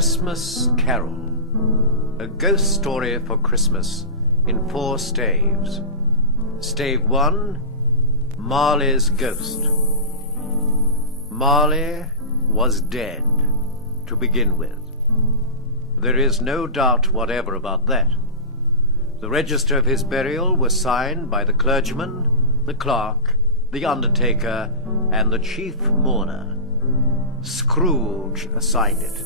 Christmas Carol, a ghost story for Christmas in 4 staves. Stave 1, Marley's Ghost. Marley was dead, to begin with. There is no doubt whatever about that. The register of his burial was signed by the clergyman, the clerk, the undertaker, and the chief mourner. Scrooge signed it,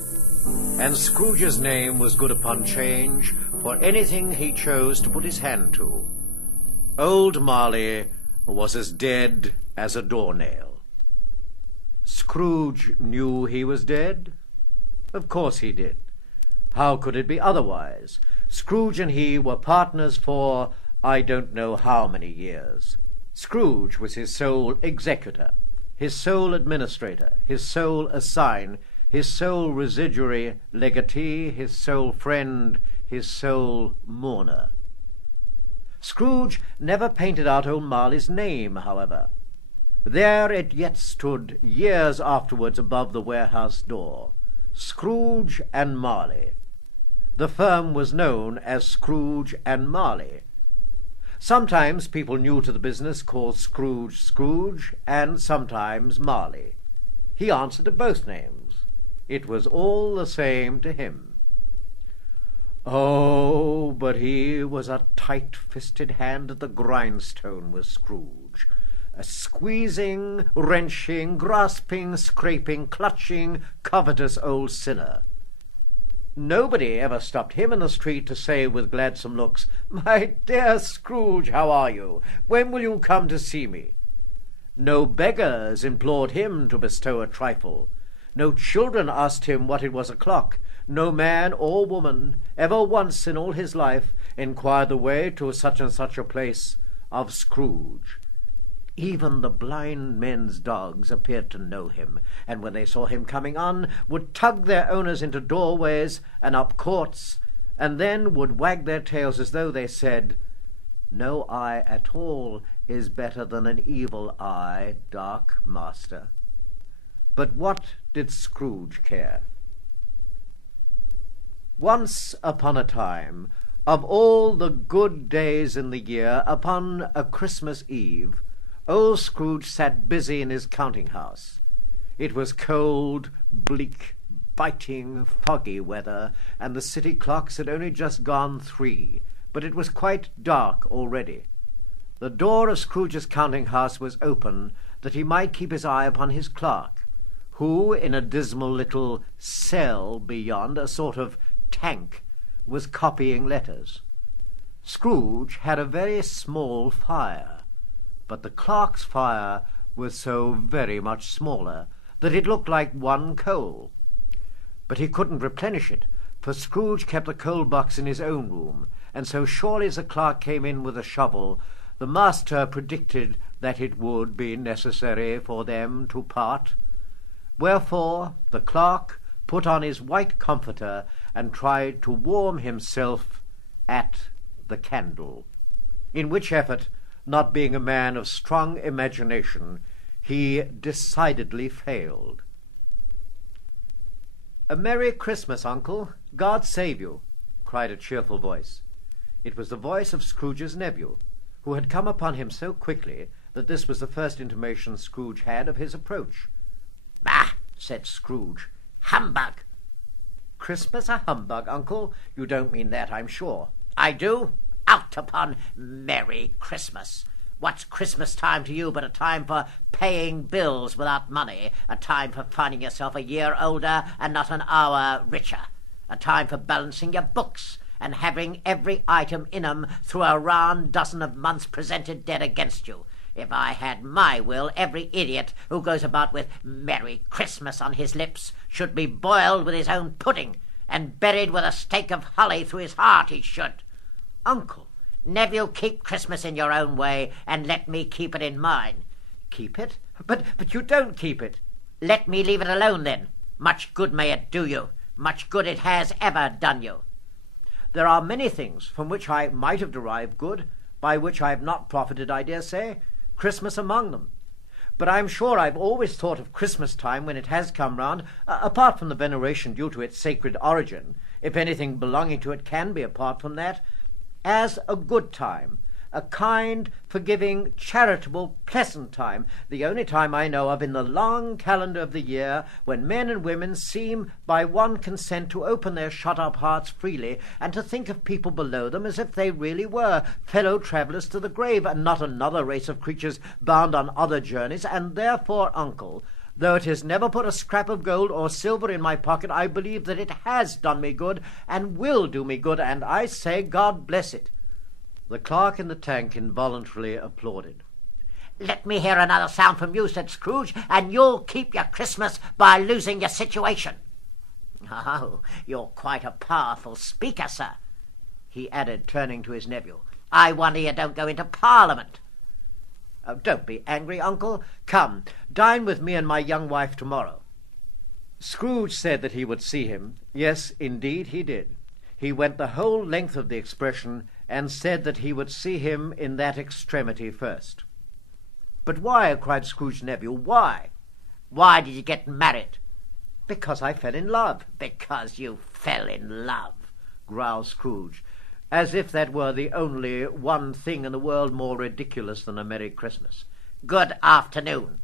and Scrooge's name was good upon change for anything he chose to put his hand to. Old Marley was as dead as a doornail. Scrooge knew he was dead? Of course he did. How could it be otherwise? Scrooge and he were partners for I don't know how many years. Scrooge was his sole executor, his sole administrator, his sole assign, his sole residuary legatee, his sole friend, his sole mourner. Scrooge never painted out old Marley's name, however. There it yet stood years afterwards above the warehouse door, Scrooge and Marley. The firm was known as Scrooge and Marley. Sometimes people new to the business called Scrooge Scrooge, and sometimes Marley. He answered to both names. It was all the same to him. Oh, but he was a tight-fisted hand at the grindstone, was Scrooge. A squeezing, wrenching, grasping, scraping, clutching, covetous old sinner. Nobody ever stopped him in the street to say with gladsome looks, "My dear Scrooge, how are you? When will you come to see me?" No beggars implored him to bestow a trifle. No children asked him what it was o'clock. No man or woman ever once in all his life inquired the way to such and such a place of Scrooge. Even the blind men's dogs appeared to know him, and when they saw him coming on, would tug their owners into doorways and up courts, and then would wag their tails as though they said, "No eye at all is better than an evil eye, dark master." But what did Scrooge care? Once upon a time, of all the good days in the year, upon a Christmas Eve, old Scrooge sat busy in his counting-house. It was cold, bleak, biting, foggy weather, and the city clocks had only just gone 3, but it was quite dark already. The door of Scrooge's counting-house was open, that he might keep his eye upon his clerk, who, in a dismal little cell beyond, a sort of tank, was copying letters. Scrooge had a very small fire, but the clerk's fire was so very much smaller that it looked like one coal. But he couldn't replenish it, for Scrooge kept the coal box in his own room, and so surely as the clerk came in with a shovel, the master predicted that it would be necessary for them to part. Wherefore the clerk put on his white comforter and tried to warm himself at the candle, in which effort, not being a man of strong imagination, he decidedly failed. "A Merry Christmas, Uncle! God save you!" cried a cheerful voice. It was the voice of Scrooge's nephew, who had come upon him so quickly that this was the first intimation Scrooge had of his approach. "Bah!" said Scrooge. "Humbug!" "Christmas a humbug, Uncle? You don't mean that, I'm sure." "I do. Out upon Merry Christmas! What's Christmas time to you but a time for paying bills without money, a time for finding yourself a year older and not an hour richer, a time for balancing your books and having every item in 'em through a round dozen of months presented dead against you. If I had my will, every idiot who goes about with Merry Christmas on his lips should be boiled with his own pudding and buried with a stake of holly through his heart, he should. Uncle, nephew, keep Christmas in your own way, and let me keep it in mine." "Keep it? But you don't keep it." "Let me leave it alone, then. Much good may it do you. Much good it has ever done you." "There are many things from which I might have derived good, by which I have not profited, I dare say. Christmas among them. But I'm sure I've always thought of Christmas time when it has come round, apart from the veneration due to its sacred origin, if anything belonging to it can be apart from that, as a good time, a kind, forgiving, charitable, pleasant time, the only time I know of in the long calendar of the year when men and women seem by one consent to open their shut-up hearts freely and to think of people below them as if they really were fellow travellers to the grave and not another race of creatures bound on other journeys, and therefore, uncle, though it has never put a scrap of gold or silver in my pocket, I believe that it has done me good and will do me good, and I say God bless it." The clerk in the tank involuntarily applauded. "Let me hear another sound from you," said Scrooge, "and you'll keep your Christmas by losing your situation." "Oh, you're quite a powerful speaker, sir," he added, turning to his nephew. "I wonder you don't go into Parliament." "Oh, don't be angry, uncle. Come, dine with me and my young wife tomorrow." Scrooge said that he would see him. Yes, indeed he did. He went the whole length of the expression, and said that he would see him in that extremity first. "But why?" cried Scrooge's nephew. "Why?" "Why did you get married?" "Because I fell in love." "Because you fell in love," growled Scrooge, as if that were the only one thing in the world more ridiculous than a Merry Christmas. "Good afternoon."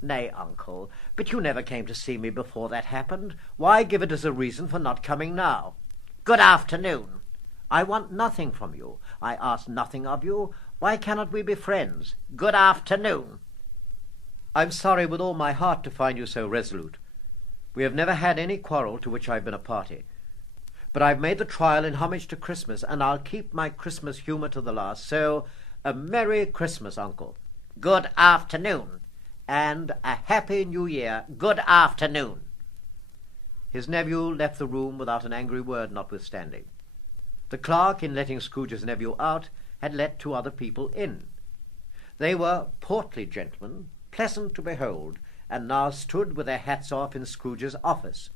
"Nay, uncle, but you never came to see me before that happened. Why give it as a reason for not coming now?" "Good afternoon." "I want nothing from you. I ask nothing of you. Why cannot we be friends?" "Good afternoon." "I'm sorry with all my heart to find you so resolute. We have never had any quarrel to which I've been a party. But I've made the trial in homage to Christmas, and I'll keep my Christmas humour to the last. So, a Merry Christmas, uncle." "Good afternoon." "And a Happy New Year." "Good afternoon." His nephew left the room without an angry word notwithstanding. The clerk, in letting Scrooge's nephew out, had let 2 other people in. They were portly gentlemen, pleasant to behold, and now stood with their hats off in Scrooge's office.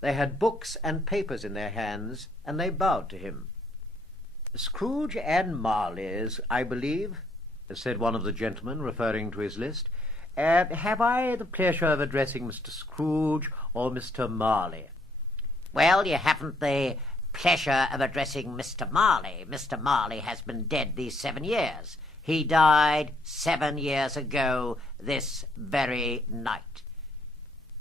They had books and papers in their hands, and they bowed to him. "Scrooge and Marley's, I believe," said one of the gentlemen, referring to his list. "Have I the pleasure of addressing Mr. Scrooge or Mr. Marley?" "Well, you haven't the pleasure of addressing Mr. Marley. Mr. Marley has been dead these 7 years. He died 7 years ago this very night."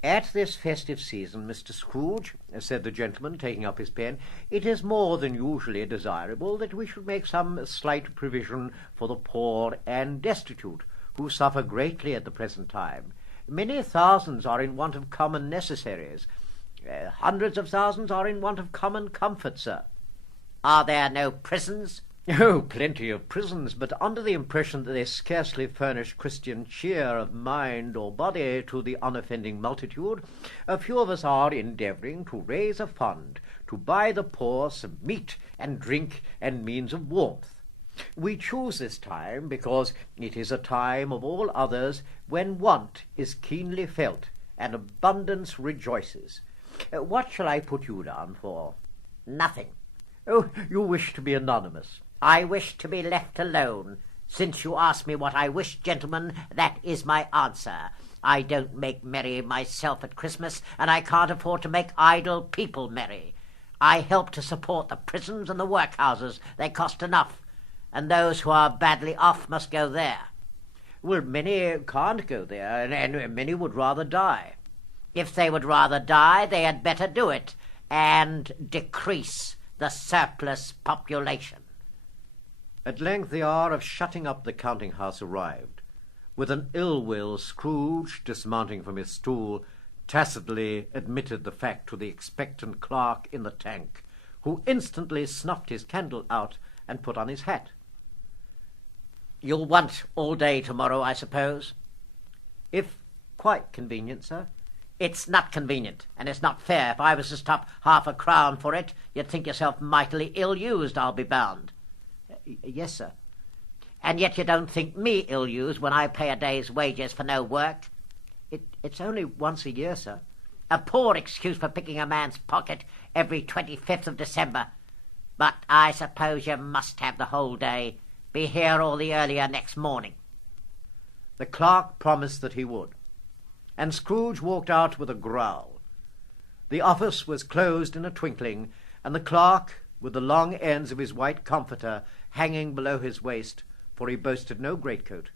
"At this festive season, Mr. Scrooge," said the gentleman, taking up his pen, "it is more than usually desirable that we should make some slight provision for the poor and destitute, who suffer greatly at the present time. Many thousands are in want of common necessaries. Hundreds of thousands are in want of common comfort, sir." "Are there no prisons?" "Oh, plenty of prisons, but under the impression that they scarcely furnish Christian cheer of mind or body to the unoffending multitude, a few of us are endeavouring to raise a fund to buy the poor some meat and drink and means of warmth. We choose this time because it is a time of all others when want is keenly felt and abundance rejoices. What shall I put you down for?" "Nothing." "Oh, you wish to be anonymous?" "I wish to be left alone. Since you ask me what I wish, gentlemen, that is my answer. I don't make merry myself at Christmas, and I can't afford to make idle people merry. I help to support the prisons and the workhouses. They cost enough, and those who are badly off must go there." "Well, many can't go there, and many would rather die." "If they would rather die, they had better do it, and decrease the surplus population." At length the hour of shutting up the counting-house arrived. With an ill will, Scrooge, dismounting from his stool, tacitly admitted the fact to the expectant clerk in the tank, who instantly snuffed his candle out and put on his hat. "You'll want all day tomorrow, I suppose?" "If quite convenient, sir." "It's not convenient, and it's not fair. If I was to stop £half-a-crown for it, you'd think yourself mightily ill-used, I'll be bound." "Yes, sir." "And yet you don't think me ill-used when I pay a day's wages for no work?" It's only once a year, sir." "A poor excuse for picking a man's pocket every 25th of December. But I suppose you must have the whole day. Be here all the earlier next morning." The clerk promised that he would, and Scrooge walked out with a growl. The office was closed in a twinkling, and the clerk, with the long ends of his white comforter hanging below his waist, for he boasted no greatcoat,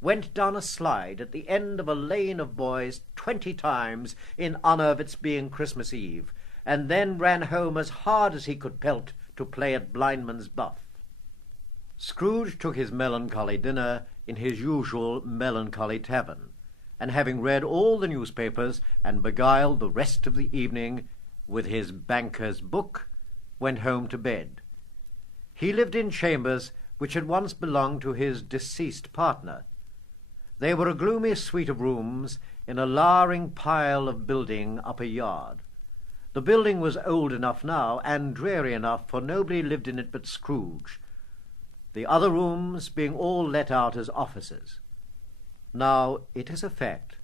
went down a slide at the end of a lane of boys 20 times in honour of its being Christmas Eve, and then ran home as hard as he could pelt to play at blindman's buff. Scrooge took his melancholy dinner in his usual melancholy tavern, and having read all the newspapers and beguiled the rest of the evening with his banker's book, went home to bed. He lived in chambers which had once belonged to his deceased partner. They were a gloomy suite of rooms in a lowering pile of building up a yard. The building was old enough now, and dreary enough, for nobody lived in it but Scrooge, the other rooms being all let out as offices. Now, it is a fact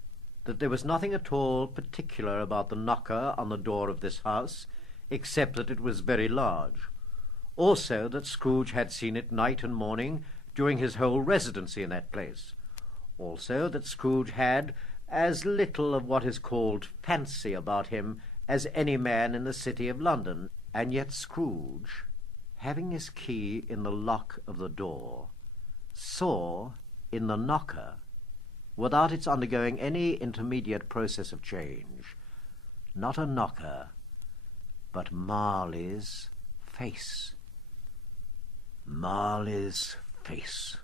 that there was nothing at all particular about the knocker on the door of this house, except that it was very large. Also that Scrooge had seen it night and morning during his whole residency in that place. Also that Scrooge had as little of what is called fancy about him as any man in the city of London, and yet Scrooge, having his key in the lock of the door, saw in the knocker, without its undergoing any intermediate process of change, not a knocker, but Marley's face. Marley's face,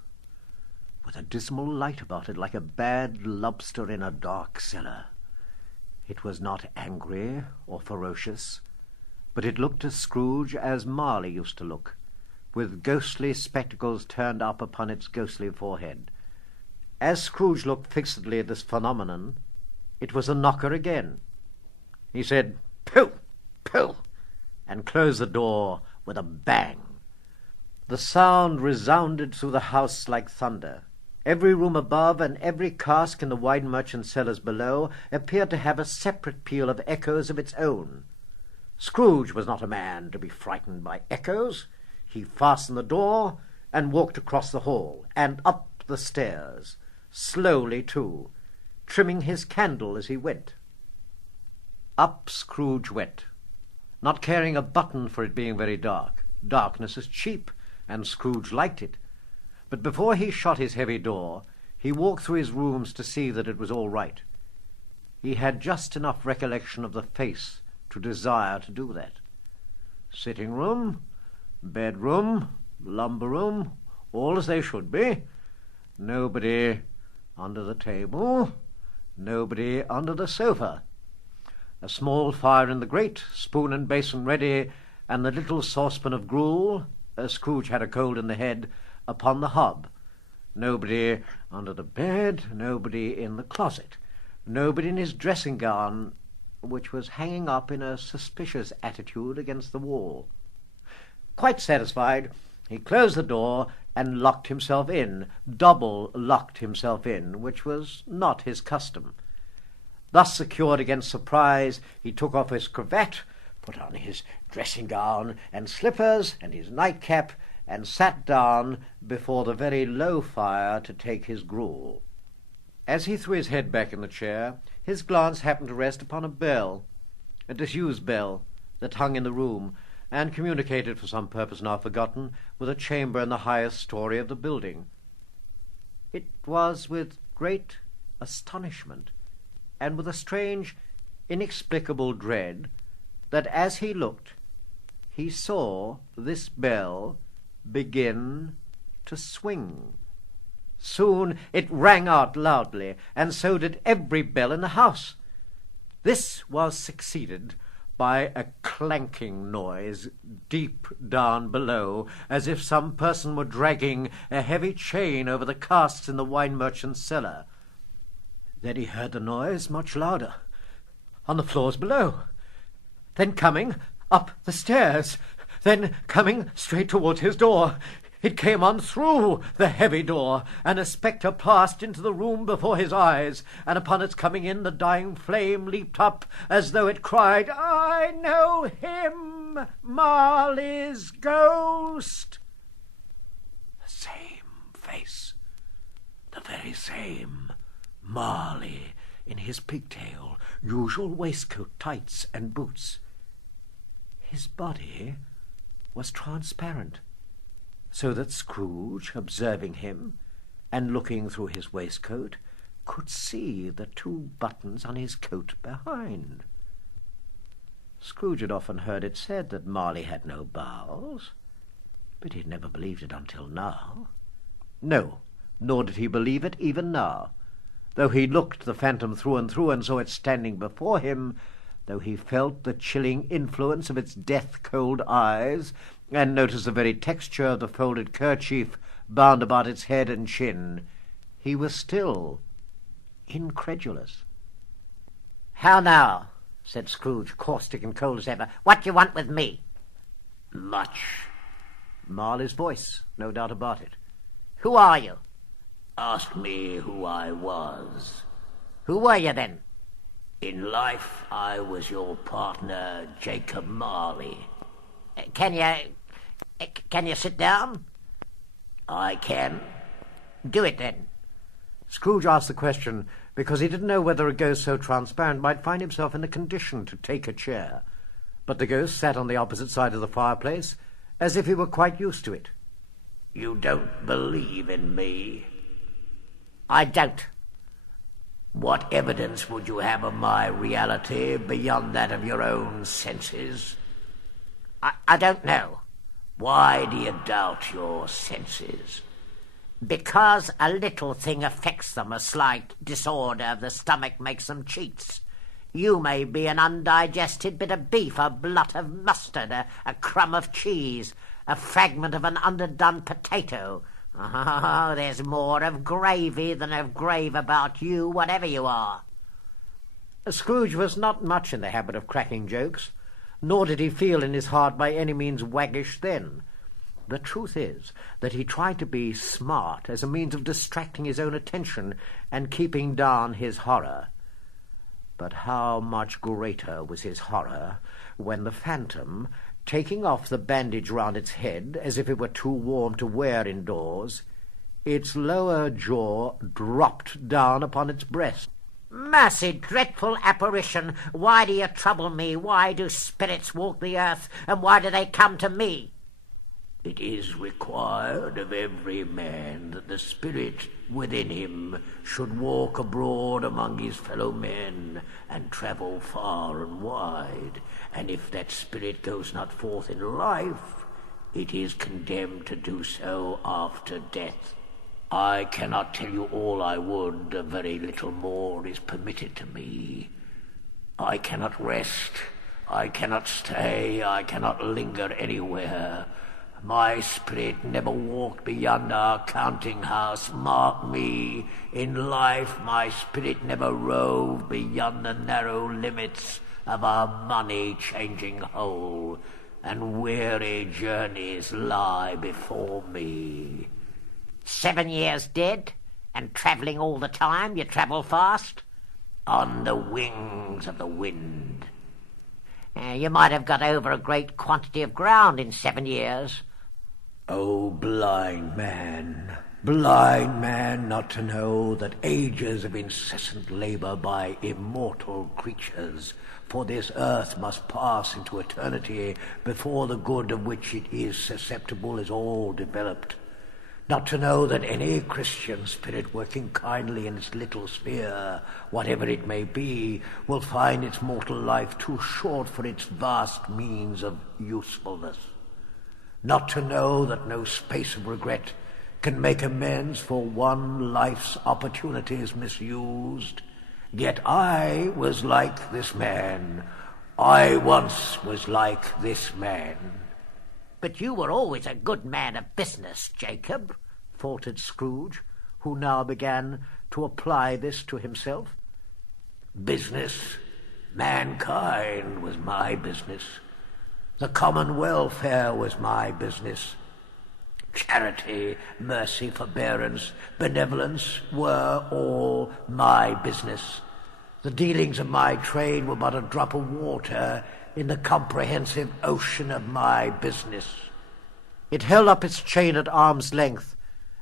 with a dismal light about it like a bad lobster in a dark cellar. It was not angry or ferocious, but it looked to Scrooge as Marley used to look, with ghostly spectacles turned up upon its ghostly forehead. As Scrooge looked fixedly at this phenomenon, it was a knocker again. He said, "Pooh! Pooh!" and closed the door with a bang. The sound resounded through the house like thunder. Every room above and every cask in the wine merchant's cellars below appeared to have a separate peal of echoes of its own. Scrooge was not a man to be frightened by echoes. He fastened the door and walked across the hall and up the stairs, slowly too, trimming his candle as he went. Up Scrooge went, not caring a button for it being very dark. Darkness is cheap, and Scrooge liked it. But before he shut his heavy door, he walked through his rooms to see that it was all right. He had just enough recollection of the face to desire to do that. Sitting room, bedroom, lumber room, all as they should be. Nobody under the table, nobody under the sofa. A small fire in the grate, spoon and basin ready, and the little saucepan of gruel, Scrooge had a cold in the head, upon the hob. Nobody under the bed, nobody in the closet, nobody in his dressing gown, which was hanging up in a suspicious attitude against the wall. Quite satisfied, he closed the door and locked himself in, double locked himself in, which was not his custom. Thus secured against surprise, he took off his cravat, put on his dressing gown and slippers and his nightcap, and sat down before the very low fire to take his gruel. As he threw his head back in the chair, his glance happened to rest upon a bell, a disused bell, that hung in the room, and communicated, for some purpose now forgotten, with a chamber in the highest story of the building. It was with great astonishment, and with a strange, inexplicable dread, that as he looked, he saw this bell begin to swing. Soon it rang out loudly, and so did every bell in the house. This was succeeded by a clanking noise deep down below, as if some person were dragging a heavy chain over the casks in the wine merchant's cellar. Then he heard the noise much louder, on the floors below, then coming up the stairs, then coming straight towards his door. It came on through the heavy door, and a spectre passed into the room before his eyes, and upon its coming in the dying flame leaped up, as though it cried, "I know him, Marley's ghost." The same face, the very very same. Marley, in his pigtail, usual waistcoat, tights, and boots. His body was transparent, so that Scrooge, observing him, and looking through his waistcoat, could see the 2 buttons on his coat behind. Scrooge had often heard it said that Marley had no bowels, but he had never believed it until now. No, nor did he believe it even now, though he looked the phantom through and saw it standing before him, though he felt the chilling influence of its death-cold eyes, and noticed the very texture of the folded kerchief bound about its head and chin, he was still incredulous. "How now?" said Scrooge, caustic and cold as ever. "What do you want with me?" "Much." Marley's voice, no doubt about it. "Who are you?" "Ask me who I was. "Who were you, then?" In life, I was your partner, Jacob Marley." Can you sit down?" "I can." "Do it, then." Scrooge asked the question because he didn't know whether a ghost so transparent might find himself in a condition to take a chair. But the ghost sat on the opposite side of the fireplace, as if he were quite used to it. "You don't believe in me?" "I don't." "What evidence would you have of my reality beyond that of your own senses?" I don't know." "Why do you doubt your senses?" "Because a little thing affects them. A slight disorder of the stomach makes them cheats. You may be an undigested bit of beef, a blot of mustard, a crumb of cheese, a fragment of an underdone potato. Oh, there's more of gravy than of grave about you, whatever you are." Scrooge was not much in the habit of cracking jokes, nor did he feel in his heart by any means waggish then. The truth is that he tried to be smart as a means of distracting his own attention and keeping down his horror. But how much greater was his horror when the phantom, taking off the bandage round its head as if it were too warm to wear indoors, its lower jaw dropped down upon its breast. "Mercy, dreadful apparition, why do you trouble me? Why do spirits walk the earth, and why do they come to me?" "It is required of every man that the spirit within him should walk abroad among his fellow men and travel far and wide, and if that spirit goes not forth in life, it is condemned to do so after death. I cannot tell you all I would, a very little more is permitted to me. I cannot rest, I cannot stay, I cannot linger anywhere. My spirit never walked beyond our counting-house. Mark me, in life my spirit never roved beyond the narrow limits of our money-changing hole, and weary journeys lie before me." 7 years dead, and travelling all the time? You travel fast? "On the wings of the wind." You might have got over a great quantity of ground in 7 years. Oh, blind man not to know that ages of incessant labour by immortal creatures, for this earth must pass into eternity before the good of which it is susceptible is all developed. Not to know that any Christian spirit working kindly in its little sphere, whatever it may be, will find its mortal life too short for its vast means of usefulness. Not to know that no space of regret can make amends for one life's opportunities misused. Yet I was like this man. I once was like this man. "But you were always a good man of business, Jacob," faltered Scrooge, who now began to apply this to himself. "Business? Mankind was my business. The common welfare was my business. Charity, mercy, forbearance, benevolence were all my business. The dealings of my trade were but a drop of water in the comprehensive ocean of my business." It held up its chain at arm's length,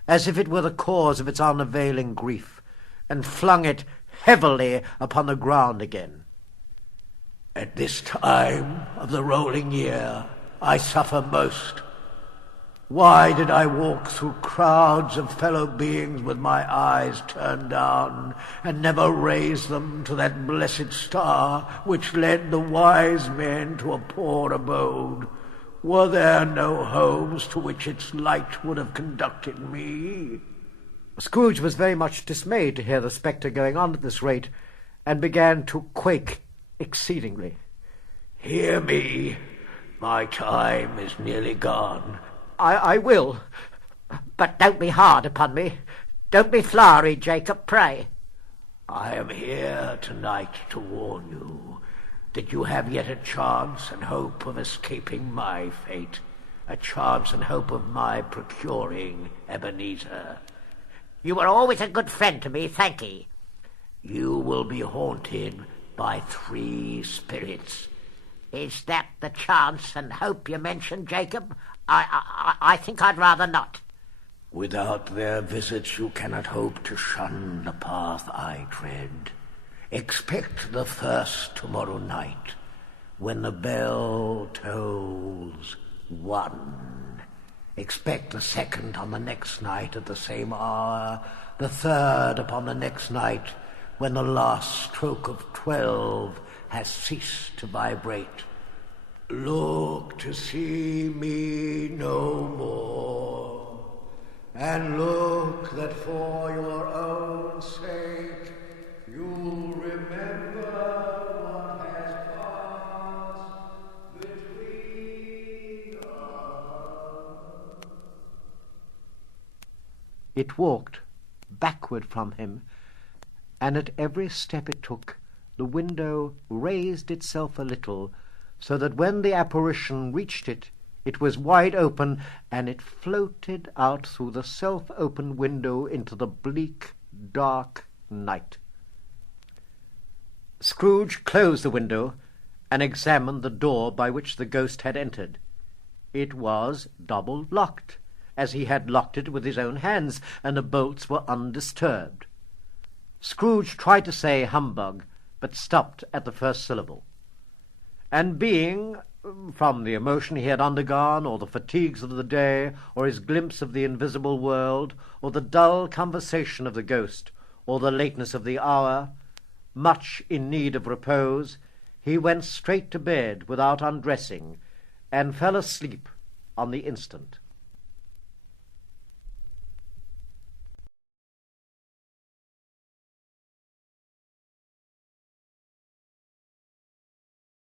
as if it were the cause of its unavailing grief, and flung it heavily upon the ground again. At this time of the rolling year, I suffer most. Why did I walk through crowds of fellow beings with my eyes turned down, and never raise them to that blessed star which led the wise men to a poor abode? Were there no homes to which its light would have conducted me? Scrooge was very much dismayed to hear the spectre going on at this rate, and began to quake exceedingly. Hear me. My time is nearly gone. I will. But don't be hard upon me. Don't be flowery, Jacob, pray. I am here tonight to warn you that you have yet a chance and hope of escaping my fate, a chance and hope of my procuring Ebenezer. You were always a good friend to me, thank ye. You will be haunted by 3 spirits. Is that the chance and hope you mentioned, Jacob? I think I'd rather not. Without their visits you cannot hope to shun the path I tread. Expect the first tomorrow night, when the bell tolls 1. Expect the second on the next night at the same hour, the third upon the next night, when the last stroke of 12 has ceased to vibrate. Look to see me no more, and look that for your own sake you'll remember what has passed between us. It walked backward from him, and at every step it took, the window raised itself a little, so that when the apparition reached it, it was wide open, and it floated out through the self-opened window into the bleak, dark night. Scrooge closed the window and examined the door by which the ghost had entered. It was double-locked, as he had locked it with his own hands, and the bolts were undisturbed. Scrooge tried to say humbug, but stopped at the first syllable. And being, from the emotion he had undergone, or the fatigues of the day, or his glimpse of the invisible world, or the dull conversation of the ghost, or the lateness of the hour, much in need of repose, he went straight to bed without undressing, and fell asleep on the instant.